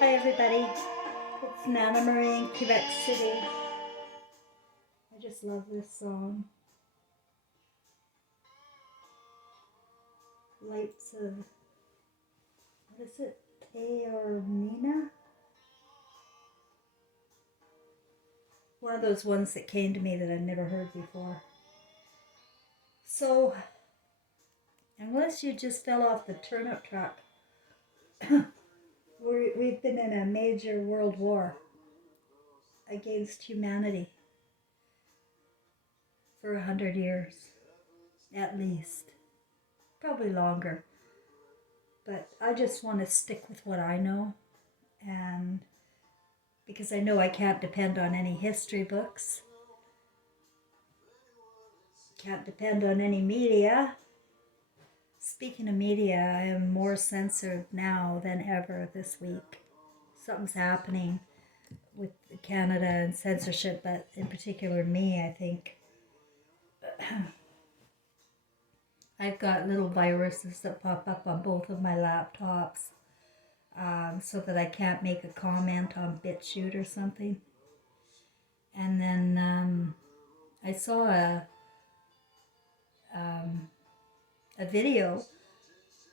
Hi everybody, it's Nana Marie in Quebec City. I just love this song. Lights of, what is it? Taormina? One of those ones that came to me that I've never heard before. So, unless you just fell off the turnip truck, we've been in a major world war against humanity for 100 years, at least. Probably longer. But I just want to stick with what I know, and because I know I can't depend on any history books, can't depend on any media. Speaking of media, I am more censored now than ever this week. Something's happening with Canada and censorship, but in particular me, I think. I've got little viruses that pop up on both of my laptops, so that I can't make a comment on BitChute or something. And then I saw a video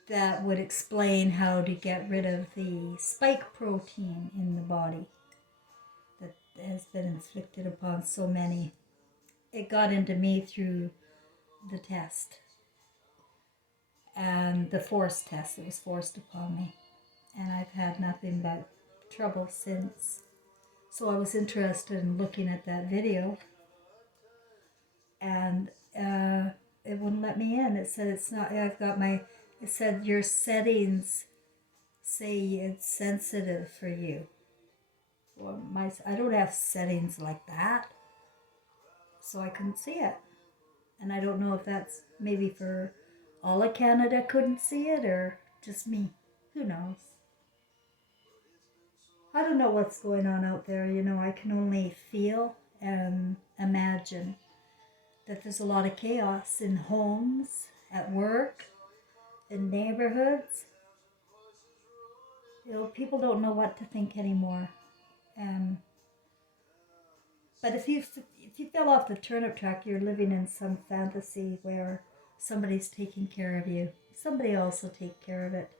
that would explain how to get rid of the spike protein in the body that has been inflicted upon so many. It got into me through the test, and the forced test that was forced upon me, and I've had nothing but trouble since. So I was interested in looking at that video, and it wouldn't let me in. It said it's not. It said your settings say it's sensitive for you. Well, I don't have settings like that, so I couldn't see it. And I don't know if that's maybe for all of Canada couldn't see it or just me. Who knows? I don't know what's going on out there. I can only feel and imagine that there's a lot of chaos in homes, at work, in neighborhoods. People don't know what to think anymore. Um, but if you fell off the turnip truck, you're living in some fantasy where somebody's taking care of you. Somebody else will take care of it.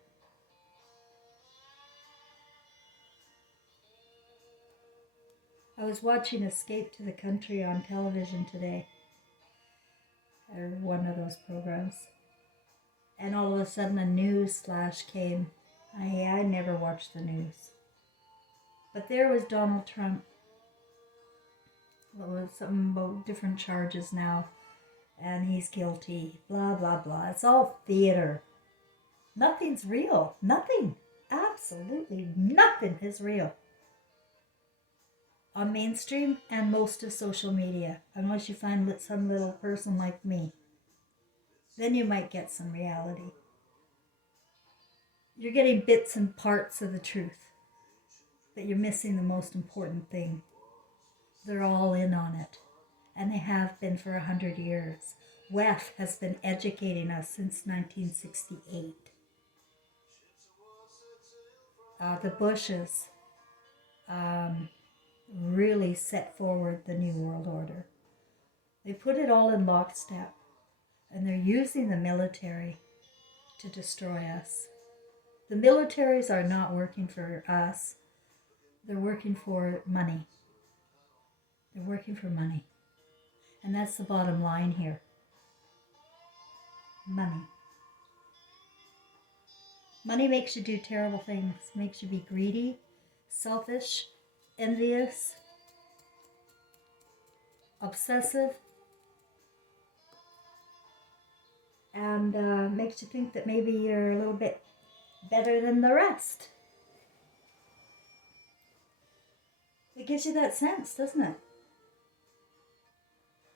I was watching Escape to the Country on television today, or one of those programs, and all of a sudden a news flash came. I never watched the news. But there was Donald Trump. It was something about different charges now, and he's guilty, blah, blah, blah. It's all theater. Nothing's real. Nothing. Absolutely nothing is real on mainstream and most of social media, unless you find some little person like me. Then you might get some reality. You're getting bits and parts of the truth, but you're missing the most important thing. They're all in on it, and they have been for 100 years. WEF has been educating us since 1968. The Bushes really set forward the New World Order. They put it all in lockstep, and they're using the military to destroy us. The militaries are not working for us. They're working for money. They're working for money. And that's the bottom line here. Money. Money makes you do terrible things. Makes you be greedy, selfish, envious, obsessive, and makes you think that maybe you're a little bit better than the rest. It gives you that sense, doesn't it?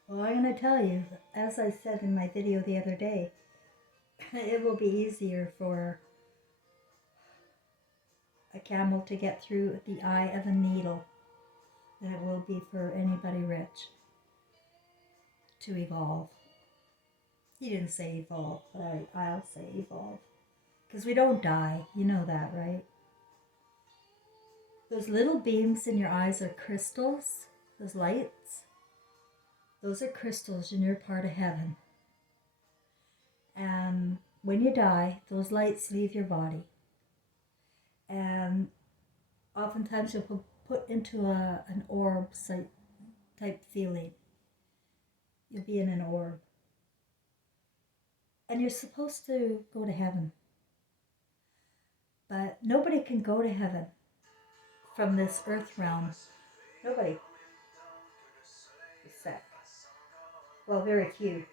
Well, I'm going to tell you, as I said in my video the other day, it will be easier for a camel to get through the eye of a needle than it will be for anybody rich to evolve. He didn't say evolve, but I'll say evolve. Because we don't die. You know that, right? Those little beams in your eyes are crystals, those lights. Those are crystals and you're part of heaven. And when you die, those lights leave your body. And oftentimes you'll be put into an orb type feeling. You'll be in an orb. And you're supposed to go to heaven. But nobody can go to heaven from this earth realm. Nobody. Except, well, very few.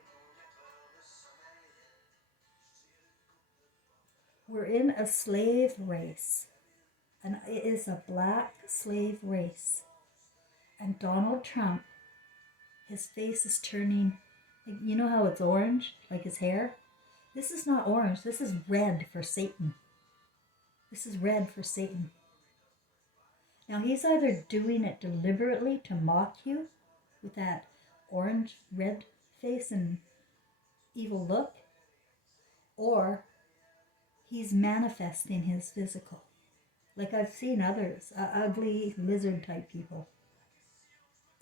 We're in a slave race. And it is a black slave race. And Donald Trump, his face is turning, you know how it's orange, like his hair? This is not orange, this is red for Satan. This is red for Satan. Now he's either doing it deliberately to mock you with that orange, red face and evil look, or he's manifesting his physical. Like I've seen others, ugly lizard type people.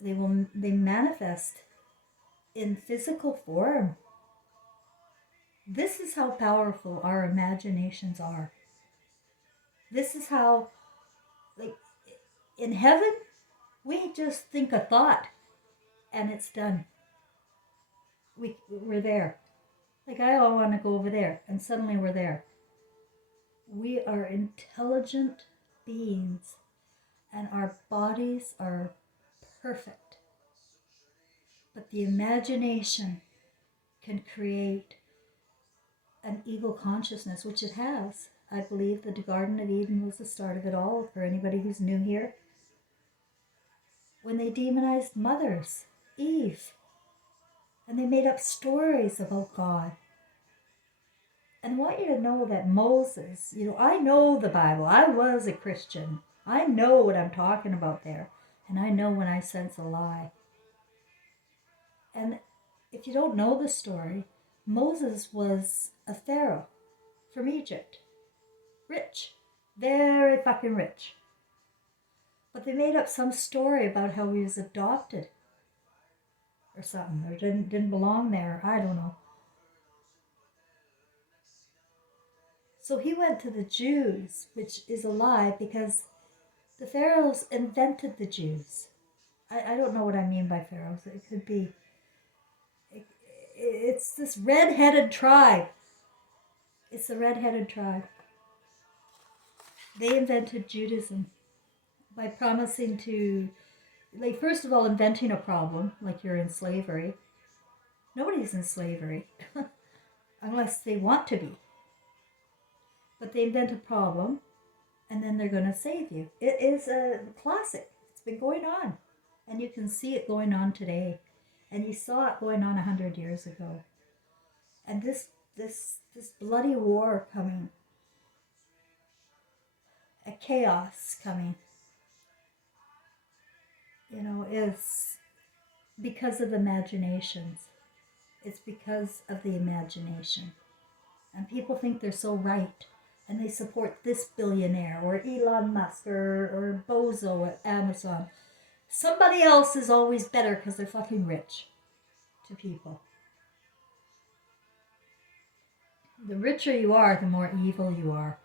They manifest in physical form. This is how powerful our imaginations are. This is how, like, in heaven, we just think a thought and it's done. We're there. Like, I all want to go over there, and suddenly we're there. We are intelligent beings, and our bodies are perfect. But the imagination can create an evil consciousness, which it has. I believe the Garden of Eden was the start of it all, for anybody who's new here. When they demonized mothers, Eve, and they made up stories about God. And I want you to know that Moses, I know the Bible. I was a Christian. I know what I'm talking about there. And I know when I sense a lie. And if you don't know the story, Moses was a pharaoh from Egypt. Rich. Very fucking rich. But they made up some story about how he was adopted. Or something. Or didn't belong there. I don't know. So he went to the Jews, which is a lie because the pharaohs invented the Jews. I don't know what I mean by pharaohs. It could be... It's this red-headed tribe. It's the red-headed tribe. They invented Judaism by promising to, like, first of all, inventing a problem, like you're in slavery. Nobody's in slavery, unless they want to be. But they invent a problem, and then they're going to save you. It is a classic. It's been going on, and you can see it going on today. And you saw it going on 100 years ago. And this bloody war coming, a chaos coming, is because of imaginations. It's because of the imagination. And people think they're so right. And they support this billionaire or Elon Musk or Bozo at Amazon. Somebody else is always better because they're fucking rich to people. The richer you are, the more evil you are.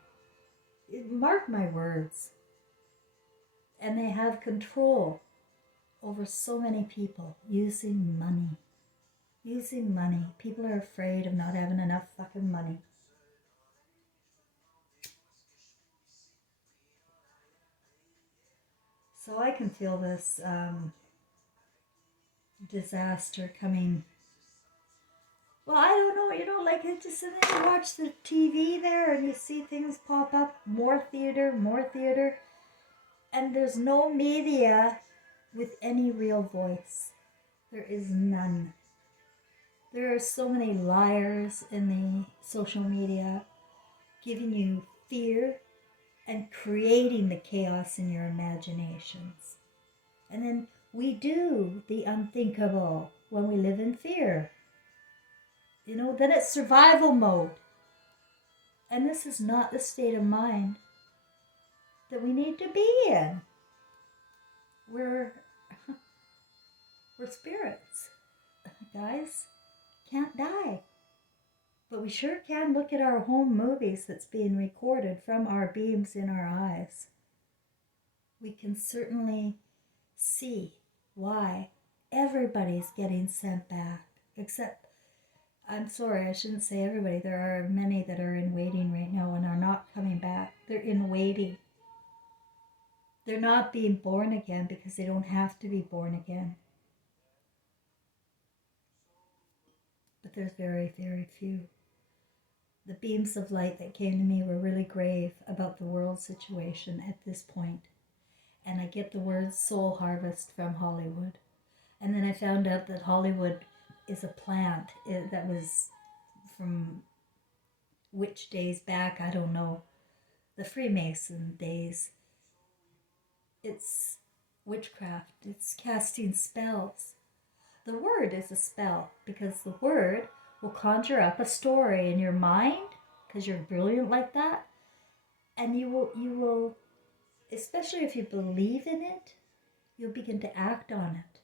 Mark my words. And they have control over so many people using money. Using money. People are afraid of not having enough fucking money. So I can feel this disaster coming. Well, I don't know, like it just, and then you watch the TV there and you see things pop up, more theater, and there's no media with any real voice. There is none. There are so many liars in the social media giving you fear and creating the chaos in your imaginations. And then we do the unthinkable when we live in fear. Then it's survival mode. And this is not the state of mind that we need to be in. We're we're spirits, guys. Can't die. But we sure can look at our home movies that's being recorded from our beams in our eyes. We can certainly see why everybody's getting sent back. Except, I'm sorry, I shouldn't say everybody. There are many that are in waiting right now and are not coming back. They're in waiting. They're not being born again because they don't have to be born again. But there's very, very few. The beams of light that came to me were really grave about the world situation at this point. And I get the word soul harvest from Hollywood. And then I found out that Hollywood is a plant that was from which days back, I don't know. The Freemason days. It's witchcraft. It's casting spells. The word is a spell because the word will conjure up a story in your mind because you're brilliant like that, and you will, especially if you believe in it, you'll begin to act on it,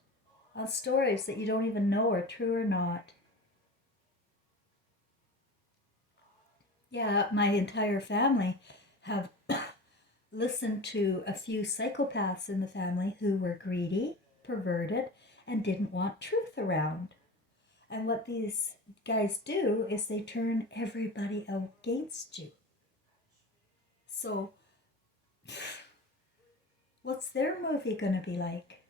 on stories that you don't even know are true or not. Yeah, my entire family have listened to a few psychopaths in the family who were greedy, perverted, and didn't want truth around. And what these guys do is they turn everybody against you. So, what's their movie going to be like?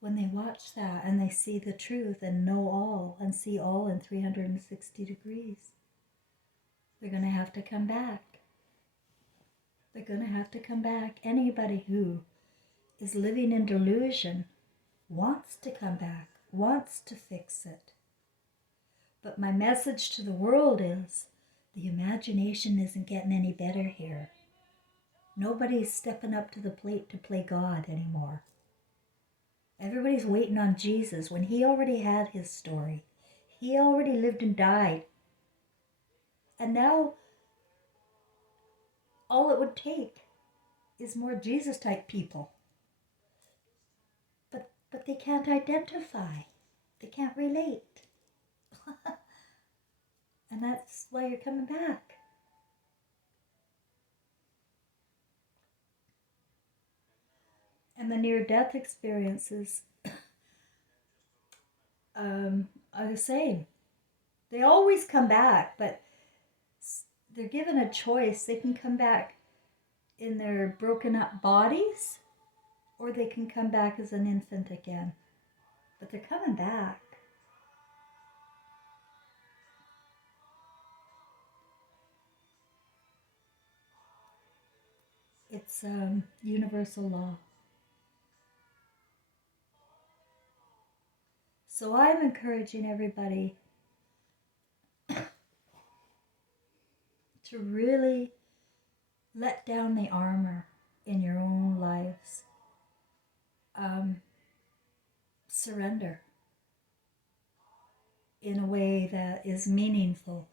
When they watch that and they see the truth and know all and see all in 360 degrees, they're going to have to come back. They're going to have to come back. Anybody who is living in delusion wants to come back, wants to fix it. But my message to the world is the imagination isn't getting any better here. Nobody's stepping up to the plate to play God anymore. Everybody's waiting on Jesus when he already had his story. He already lived and died. And now all it would take is more Jesus-type people. But they can't identify. They can't relate. And that's why you're coming back. And the near-death experiences are the same. They always come back, but they're given a choice. They can come back in their broken up bodies, or they can come back as an infant again. But they're coming back. It's universal law. So I'm encouraging everybody to really let down the armor in your own lives. Surrender in a way that is meaningful.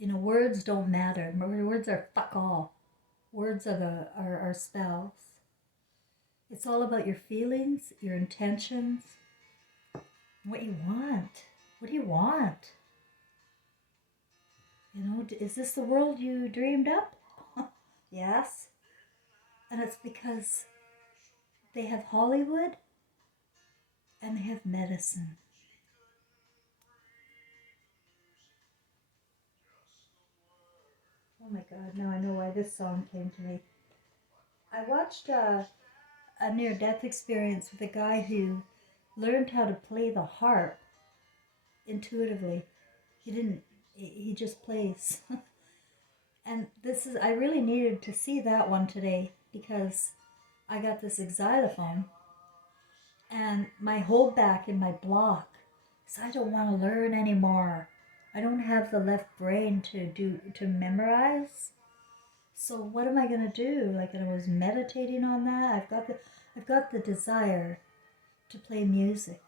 Words don't matter. Words are fuck all. Words are spells. It's all about your feelings, your intentions, what you want. What do you want? Is this the world you dreamed up? Yes. And it's because they have Hollywood and they have medicine. Oh my God, now I know why this song came to me. I watched a near-death experience with a guy who learned how to play the harp intuitively. He just plays. And I really needed to see that one today because I got this xylophone and my holdback in my block is I don't want to learn anymore. I don't have the left brain to memorize. So what am I gonna do? Like, I was meditating on that. I've got the desire to play music,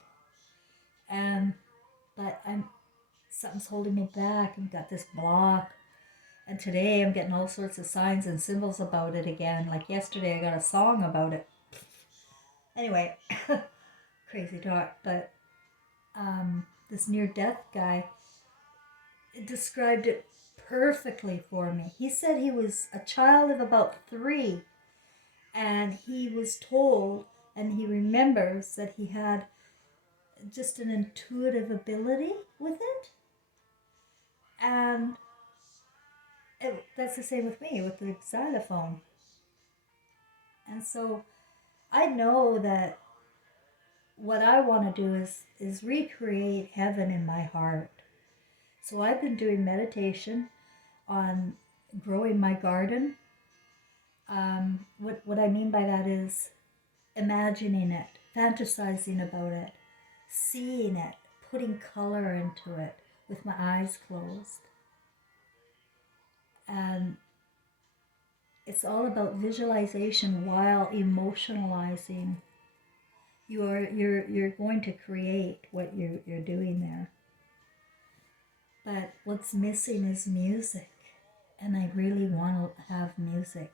but something's holding me back. I've got this block, And today I'm getting all sorts of signs and symbols about it again. Like yesterday I got a song about it. Anyway, crazy talk. But this near-death guy described it perfectly for me. He said he was a child of about 3, and he was told, and he remembers that he had just an intuitive ability with it. And that's the same with me, with the xylophone. And so I know that what I want to do is recreate heaven in my heart. So I've been doing meditation on growing my garden. What I mean by that is imagining it, fantasizing about it, seeing it, putting color into it with my eyes closed. And it's all about visualization while emotionalizing. You're going to create what you're doing there. But what's missing is music. And I really want to have music.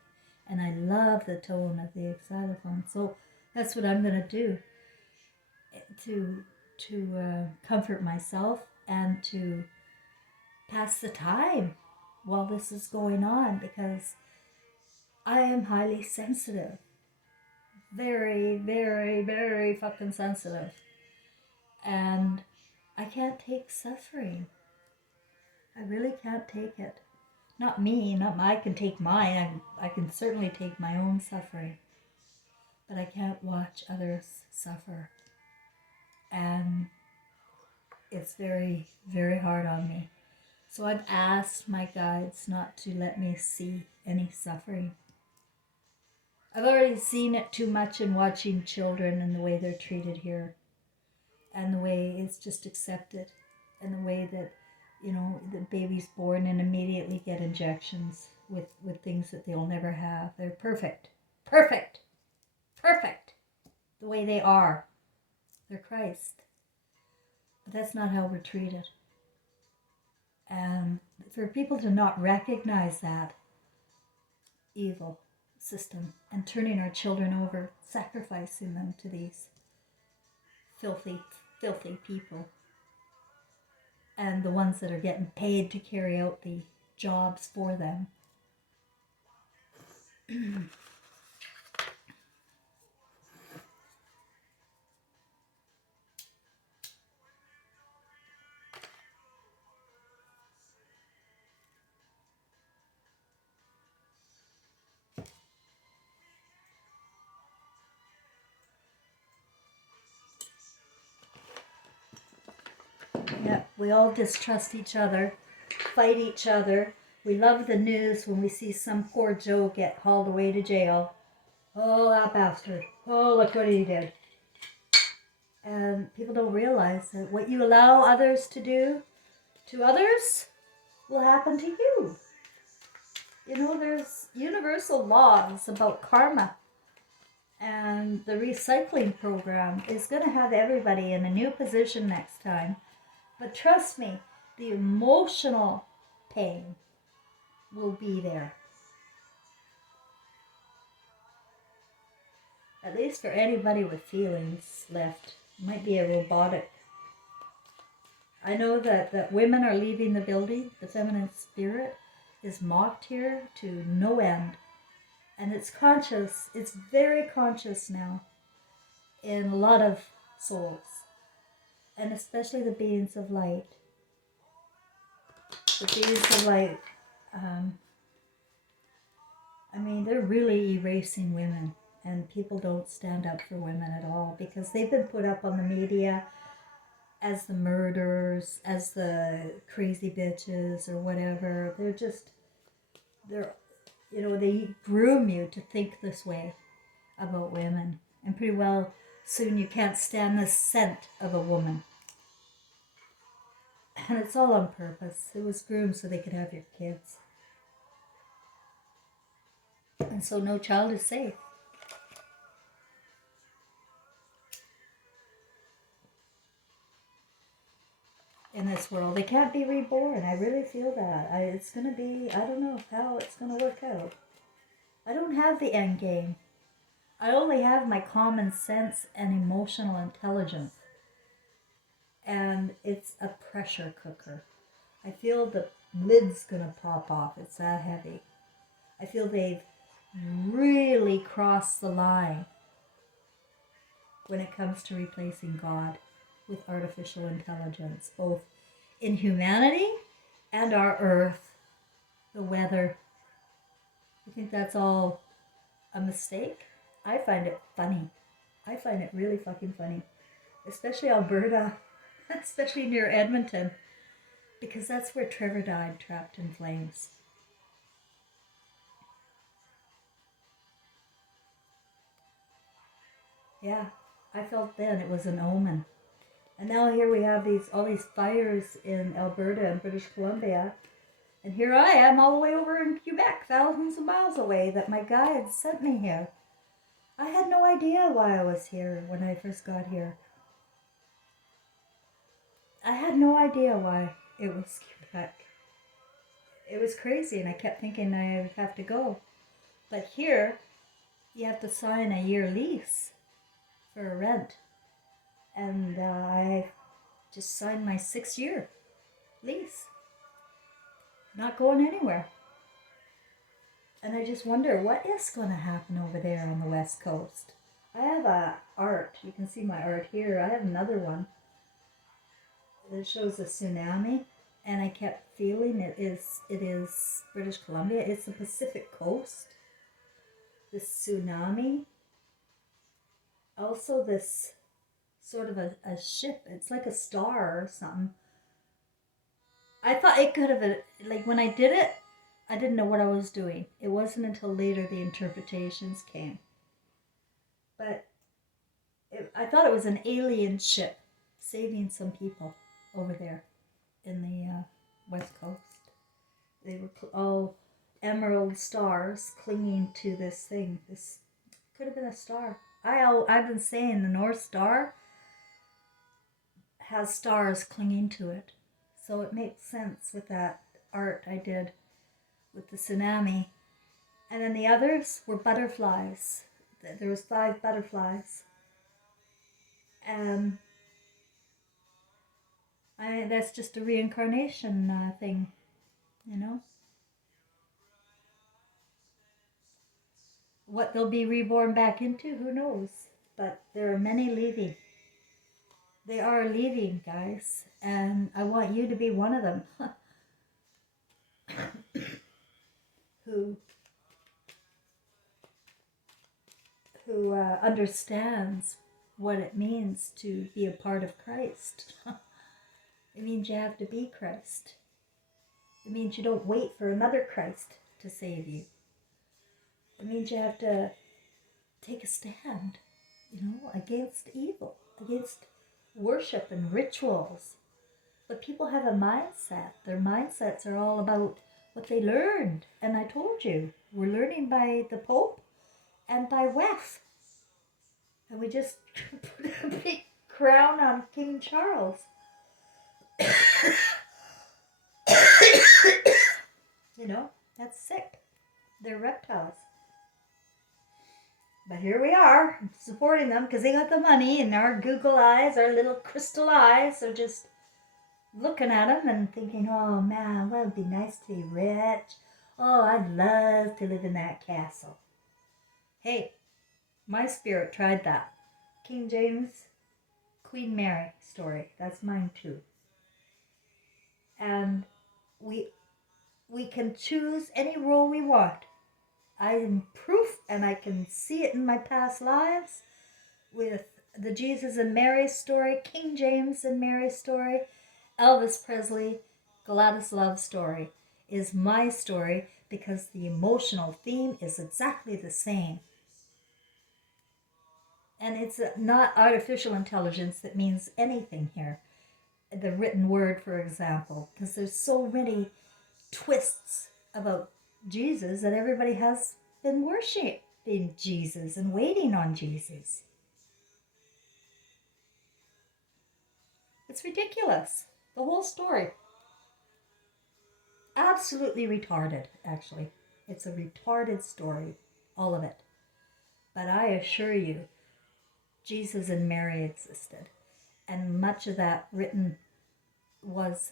And I love the tone of the xylophone. So that's what I'm going to do to comfort myself and to pass the time while this is going on, because I am highly sensitive. Very, very, very fucking sensitive. And I can't take suffering. I really can't take it. Not me, I can take mine. I can certainly take my own suffering. But I can't watch others suffer. And it's very, very hard on me. So I've asked my guides not to let me see any suffering. I've already seen it too much in watching children and the way they're treated here. And the way it's just accepted. And the way that, the baby's born and immediately get injections with things that they'll never have. They're perfect. Perfect. Perfect. The way they are. They're Christ. But that's not how we're treated. And for people to not recognize that evil system and turning our children over, sacrificing them to these filthy, filthy people, and the ones that are getting paid to carry out the jobs for them. Yeah, we all distrust each other, fight each other. We love the news when we see some poor Joe get hauled away to jail. Oh, that bastard. Oh, look what he did. And people don't realize that what you allow others to do to others will happen to you. There's universal laws about karma. And the recycling program is going to have everybody in a new position next time. But trust me, the emotional pain will be there. At least for anybody with feelings left. It might be a robotic. I know that women are leaving the building. The feminine spirit is mocked here to no end. And it's conscious. It's very conscious now in a lot of souls. And especially the beings of light. The beings of light, they're really erasing women. And people don't stand up for women at all because they've been put up on the media as the murderers, as the crazy bitches or whatever. They groom you to think this way about women. And pretty well soon you can't stand the scent of a woman. And it's all on purpose. It was groomed so they could have your kids. And so no child is safe. in this world. They can't be reborn. I really feel that. It's going to be, I don't know how it's going to work out. I don't have the end game. I only have my common sense and emotional intelligence. And it's a pressure cooker. I feel the lid's going to pop off. It's that heavy. I feel they've really crossed the line when it comes to replacing God with artificial intelligence, both in humanity and our earth, the weather. I think that's all a mistake. I find it funny. I find it really fucking funny. Especially Alberta, especially near Edmonton, because that's where Trevor died, trapped in flames. Yeah, I felt then it was an omen. And now here we have all these fires in Alberta and British Columbia. And here I am all the way over in Quebec, thousands of miles away, that my guide sent me here. I had no idea why I was here when I first got here. I had no idea why it was Quebec. It was crazy, and I kept thinking I would have to go. But here, you have to sign a year lease for a rent. And I just signed my 6-year lease. Not going anywhere. And I just wonder what is going to happen over there on the West Coast. I have art. You can see my art here. I have another one that shows a tsunami, and I kept feeling it is British Columbia. It's the Pacific coast. This tsunami. Also this sort of a ship. It's like a star or something. I thought it could have been, like when I did it, I didn't know what I was doing. It wasn't until later the interpretations came. But I thought it was an alien ship saving some people over there in the West Coast. They were all emerald stars clinging to this thing. This could have been a star. I've been saying the North Star has stars clinging to it. So it makes sense with that art I did with the tsunami. And then the others were butterflies. There was 5 butterflies. And that's just a reincarnation thing, you know. What they'll be reborn back into, who knows? But there are many leaving. They are leaving, guys. And I want you to be one of them. who understands what it means to be a part of Christ. It means you have to be Christ. It means you don't wait for another Christ to save you. It means you have to take a stand, against evil, against worship and rituals. But people have a mindset. Their mindsets are all about what they learned. And I told you, we're learning by the Pope and by WEF. And we just put a big crown on King Charles. That's sick. They're reptiles. But here we are, supporting them because they got the money, and our Google eyes, our little crystal eyes, are just looking at them and thinking, oh man, well, it'd be nice to be rich. Oh, I'd love to live in that castle. Hey, my spirit tried that. King James, Queen Mary story. That's mine too. And we can choose any role we want. I am proof, and I can see it in my past lives with the Jesus and Mary story, King James and Mary story, Elvis Presley, Gladys Love story is my story because the emotional theme is exactly the same. And it's not artificial intelligence that means anything here. The written word, for example, because there's so many twists about Jesus that everybody has been worshiping Jesus and waiting on Jesus. It's ridiculous. The whole story. Absolutely retarded, actually. It's a retarded story, all of it. But I assure you, Jesus and Mary existed. And much of that written was,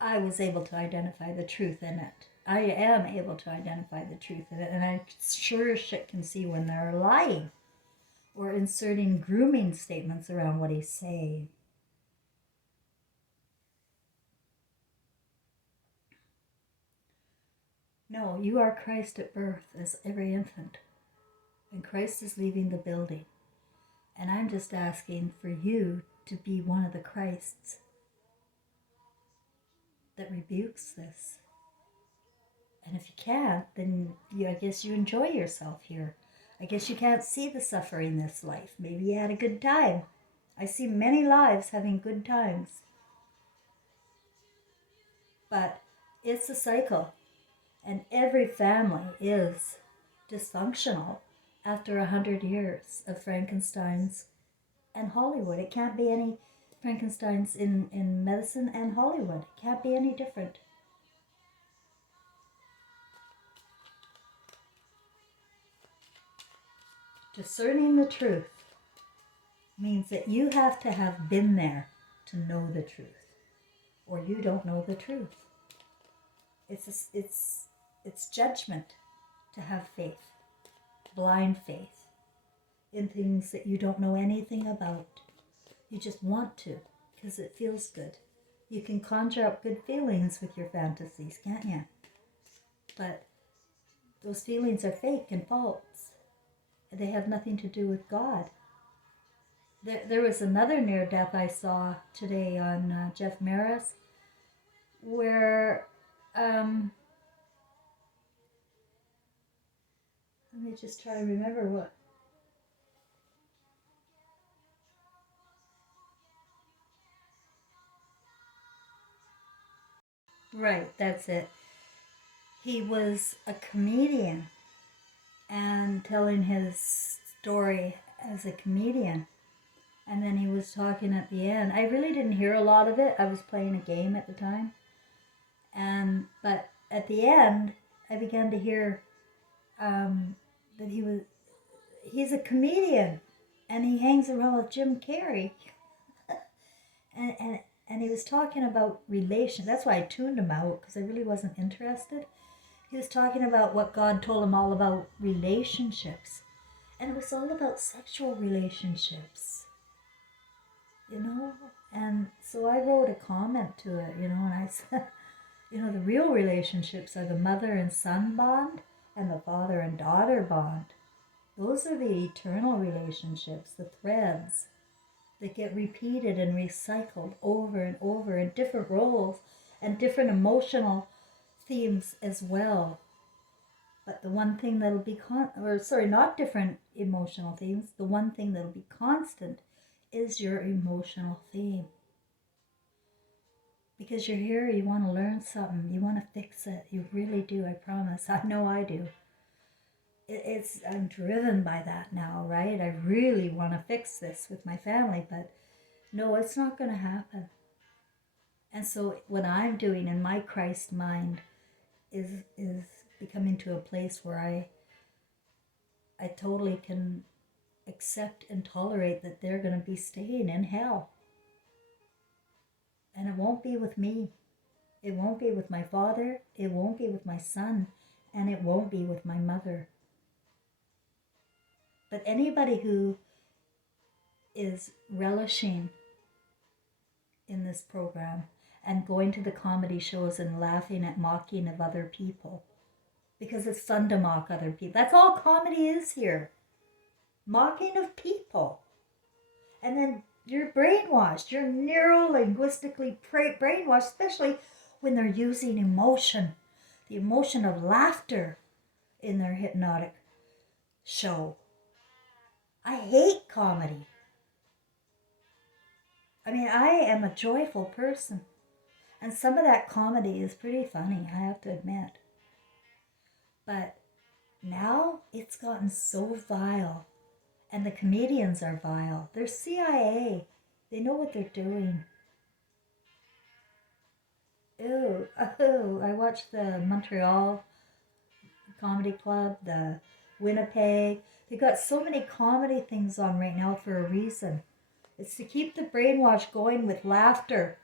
I was able to identify the truth in it. I am able to identify the truth in it. And I sure as shit can see when they're lying or inserting grooming statements around what he's saying. No, you are Christ at birth as every infant. And Christ is leaving the building. And I'm just asking for you to be one of the Christs that rebukes this. And if you can't, then I guess you enjoy yourself here. I guess you can't see the suffering in this life. Maybe you had a good time. I see many lives having good times. But it's a cycle. And every family is dysfunctional after 100 years of Frankensteins and Hollywood. It can't be any Frankensteins in medicine and Hollywood. It can't be any different. Discerning the truth means that you have to have been there to know the truth, or you don't know the truth. It's judgment to have faith, blind faith, in things that you don't know anything about. You just want to because it feels good. You can conjure up good feelings with your fantasies, can't you? But those feelings are fake and false. They have nothing to do with God. There was another near-death I saw today on Jeff Maris where, let me just try to remember what. Right, that's it. He was a comedian and telling his story as a comedian. And then he was talking at the end. I really didn't hear a lot of it. I was playing a game at the time. But at the end, I began to hear that he's a comedian and he hangs around with Jim Carrey. and he was talking about relation. That's why I tuned him out, because I really wasn't interested. He was talking about what God told him all about relationships. And it was all about sexual relationships. And so I wrote a comment to it, and I said, the real relationships are the mother and son bond and the father and daughter bond. Those are the eternal relationships, the threads that get repeated and recycled over and over in different roles and different emotional themes as well. But the one thing that'll be not different emotional themes, the one thing that'll be constant is your emotional theme. Because you're here, you want to learn something, you want to fix it. You really do, I promise. I know I do. I'm driven by that now, right? I really want to fix this with my family, but no, it's not going to happen. And so what I'm doing in my Christ mind is becoming to a place where I totally can accept and tolerate that they're going to be staying in hell. And it won't be with me. It won't be with my father. It won't be with my son. And it won't be with my mother. But anybody who is relishing in this program and going to the comedy shows and laughing at mocking of other people, because it's fun to mock other people. That's all comedy is here. Mocking of people. And then you're brainwashed. You're neuro-linguistically brainwashed, especially when they're using emotion. The emotion of laughter in their hypnotic show. I hate comedy. I mean, I am a joyful person. And some of that comedy is pretty funny, I have to admit. But now it's gotten so vile. And the comedians are vile. They're CIA. They know what they're doing. Ew, oh, I watched the Montreal Comedy Club, the Winnipeg. They got so many comedy things on right now for a reason. It's to keep the brainwash going with laughter.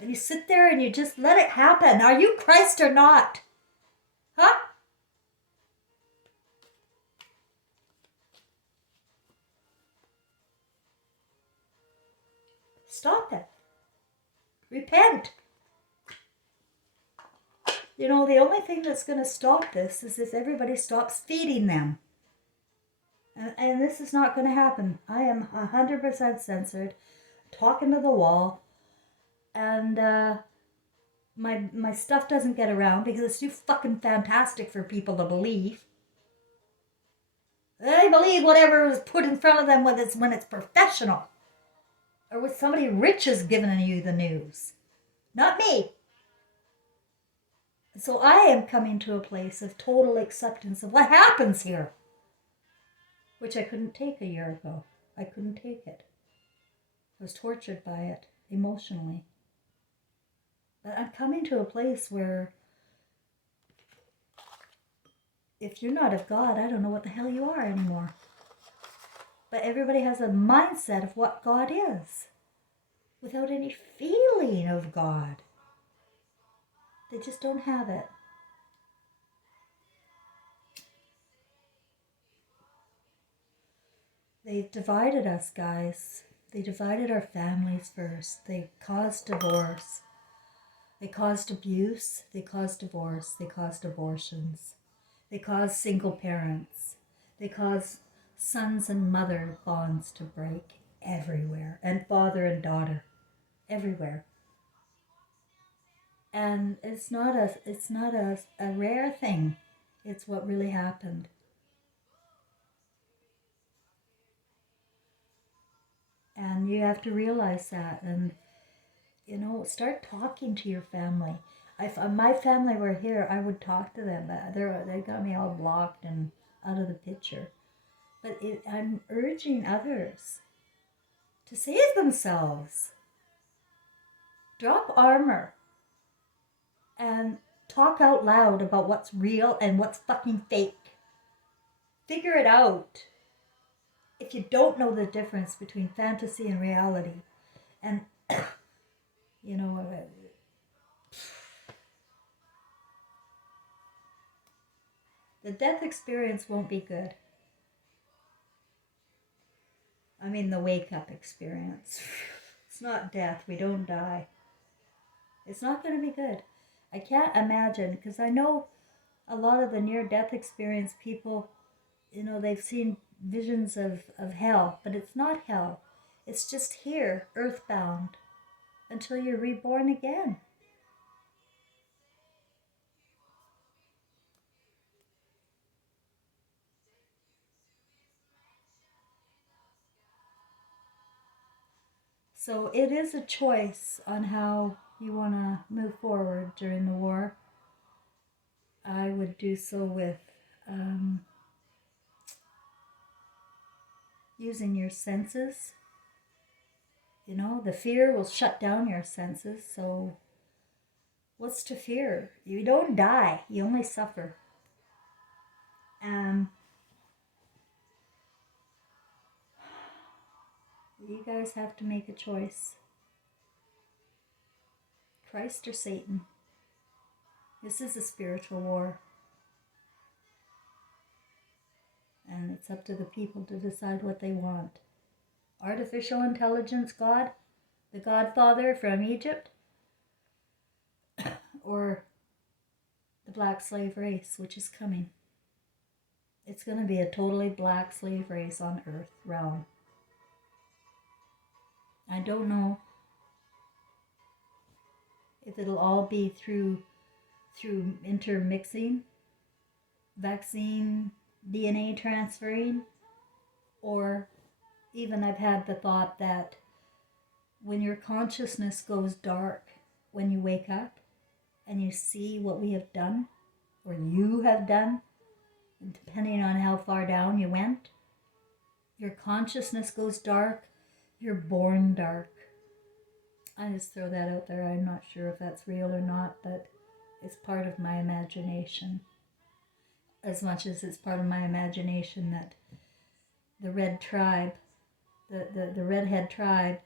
And you sit there and you just let it happen. Are you Christ or not? Huh? Stop it. Repent. You know, the only thing that's going to stop this is if everybody stops feeding them. And this is not going to happen. I am 100% censored, talking to the wall, and my stuff doesn't get around because it's too fucking fantastic for people to believe. They believe whatever is put in front of them when it's professional. Or when somebody rich is giving you the news. Not me. So I am coming to a place of total acceptance of what happens here. Which I couldn't take a year ago. I couldn't take it. I was tortured by it emotionally. But I'm coming to a place where if you're not of God, I don't know what the hell you are anymore. But everybody has a mindset of what God is without any feeling of God. They just don't have it. They've divided us, guys. They divided our families first. They caused divorce. They caused abuse. They caused divorce. They caused abortions. They caused single parents. They caused sons and mother bonds to break everywhere. And father and daughter. Everywhere. And it's not a rare thing. It's what really happened. And you have to realize that. And, start talking to your family. If my family were here, I would talk to them. They got me all blocked and out of the picture. But I'm urging others to save themselves. Drop armor. And talk out loud about what's real and what's fucking fake. Figure it out. If you don't know the difference between fantasy and reality, and the death experience won't be good. I mean, the wake up experience. It's not death. We don't die. It's not going to be good. I can't imagine, because I know a lot of the near death experience people, they've seen visions of hell, but it's not hell. It's just here, earthbound, until you're reborn again. So it is a choice on how you want to move forward during the war. I would do so with using your senses. The fear will shut down your senses. So what's to fear? You don't die. You only suffer. You guys have to make a choice. Christ or Satan. This is a spiritual war. And it's up to the people to decide what they want. Artificial intelligence God, the Godfather from Egypt, or the black slave race, which is coming. It's going to be a totally black slave race on Earth realm. I don't know if it'll all be through intermixing, vaccine, DNA transferring, or even I've had the thought that when your consciousness goes dark, when you wake up and you see what we have done, or you have done, depending on how far down you went, your consciousness goes dark, you're born dark. I just throw that out there. I'm not sure if that's real or not, but it's part of my imagination. As much as it's part of my imagination that the red tribe, the redhead tribe,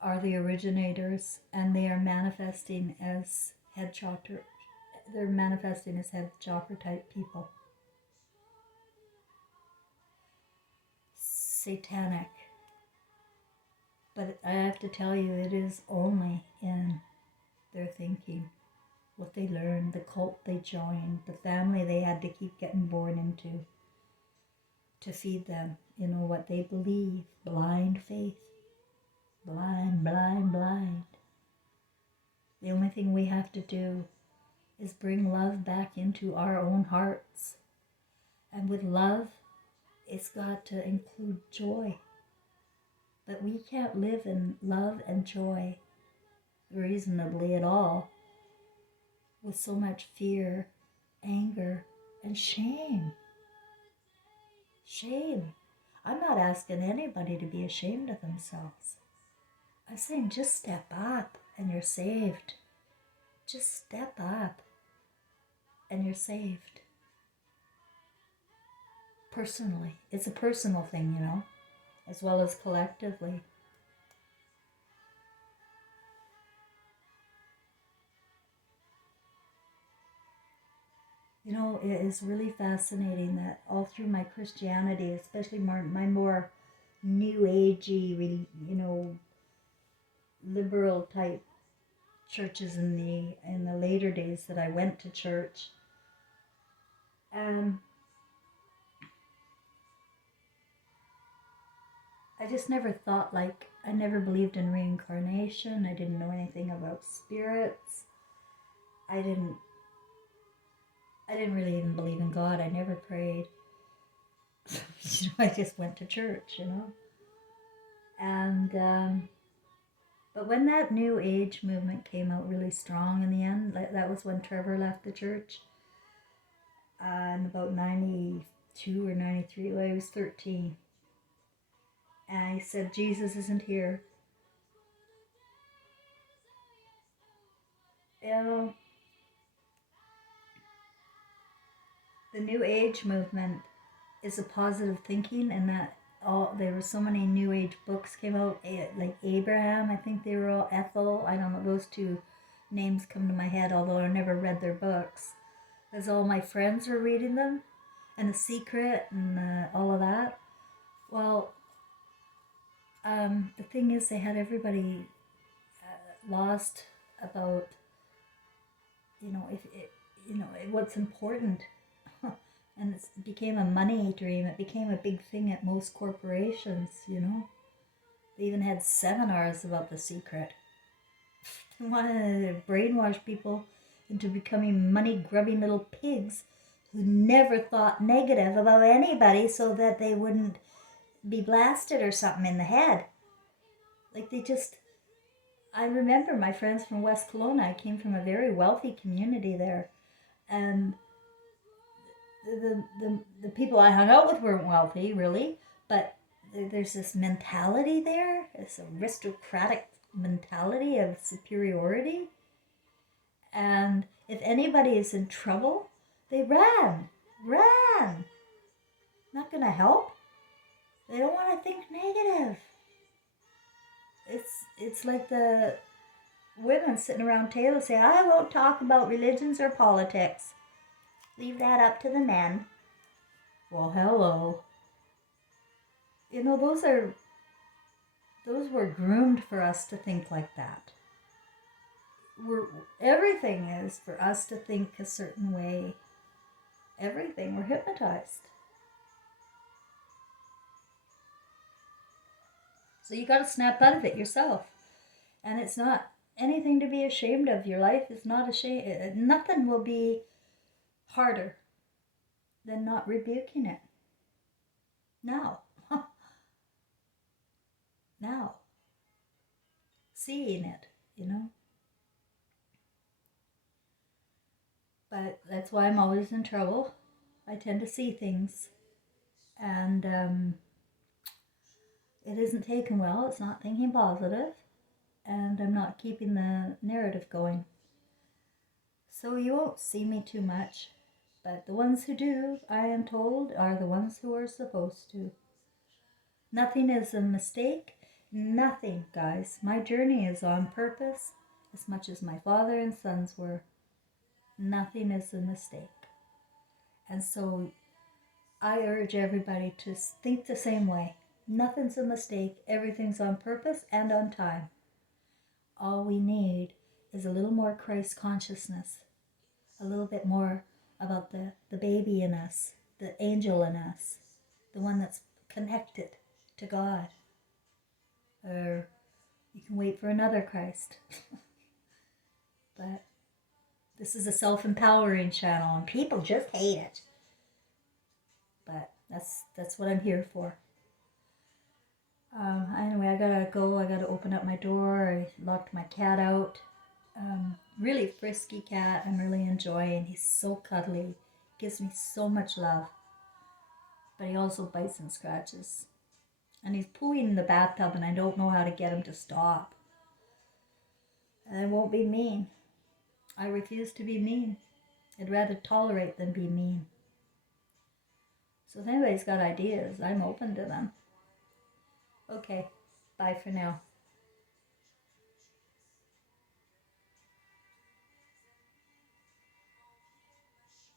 are the originators, and they are manifesting as head chakra. They're manifesting as head chakra type people. Satanic. But I have to tell you, it is only in their thinking. What they learned, the cult they joined, the family they had to keep getting born into to feed them, what they believe. Blind faith. Blind, blind, blind. The only thing we have to do is bring love back into our own hearts. And with love, it's got to include joy. But we can't live in love and joy reasonably at all with so much fear, anger, and shame. Shame. I'm not asking anybody to be ashamed of themselves. I'm saying just step up and you're saved. Just step up and you're saved. Personally. It's a personal thing, as well as collectively. It is really fascinating that all through my Christianity, especially my more new agey, liberal type churches in the later days that I went to church, I just never thought, I never believed in reincarnation. I didn't know anything about spirits. I didn't really even believe in God. I never prayed. I just went to church, And, but when that New Age movement came out really strong in the end, that was when Trevor left the church. In about 92 or 93, well, I was 13. And he said, Jesus isn't here. The New Age movement is a positive thinking, and that there were so many New Age books came out, like Abraham, I think they were all, Ethel, I don't know, those two names come to my head, although I never read their books, as all my friends were reading them, and The Secret, and all of that. Well, the thing is, they had everybody lost about, what's important. And it became a money dream. It became a big thing at most corporations, They even had seminars about The Secret. They wanted to brainwash people into becoming money-grubbing little pigs who never thought negative about anybody so that they wouldn't be blasted or something in the head. I remember my friends from West Kelowna. I came from a very wealthy community there. And the people I hung out with weren't wealthy, really, but there's this mentality there, this aristocratic mentality of superiority. And if anybody is in trouble, they ran. Not going to help. They don't want to think negative. It's like the women sitting around tables say, I won't talk about religions or politics. Leave that up to the men. Well, hello. Those were groomed for us to think like that. Everything is for us to think a certain way. Everything. We're hypnotized. So you got to snap out of it yourself. And it's not anything to be ashamed of. Your life is not ashamed. Nothing will be harder than not rebuking it. Now. Now. Seeing it, But that's why I'm always in trouble. I tend to see things. And it isn't taken well. It's not thinking positive. and I'm not keeping the narrative going. So you won't see me too much, but the ones who do, I am told, are the ones who are supposed to. Nothing is a mistake. Nothing, guys. My journey is on purpose as much as my father and sons were. Nothing is a mistake. And so I urge everybody to think the same way. Nothing's a mistake. Everything's on purpose and on time. All we need is a little more Christ consciousness, a little bit more about the baby in us, the angel in us, the one that's connected to God. Or you can wait for another Christ. But this is a self-empowering channel and people just hate it. But that's what I'm here for. Anyway, I gotta go. I gotta open up my door. I locked my cat out. Really frisky cat. I'm really enjoying. He's so cuddly. Gives me so much love. But he also bites and scratches. And he's pooing in the bathtub and I don't know how to get him to stop. And I won't be mean. I refuse to be mean. I'd rather tolerate than be mean. So if anybody's got ideas, I'm open to them. Okay, bye for now.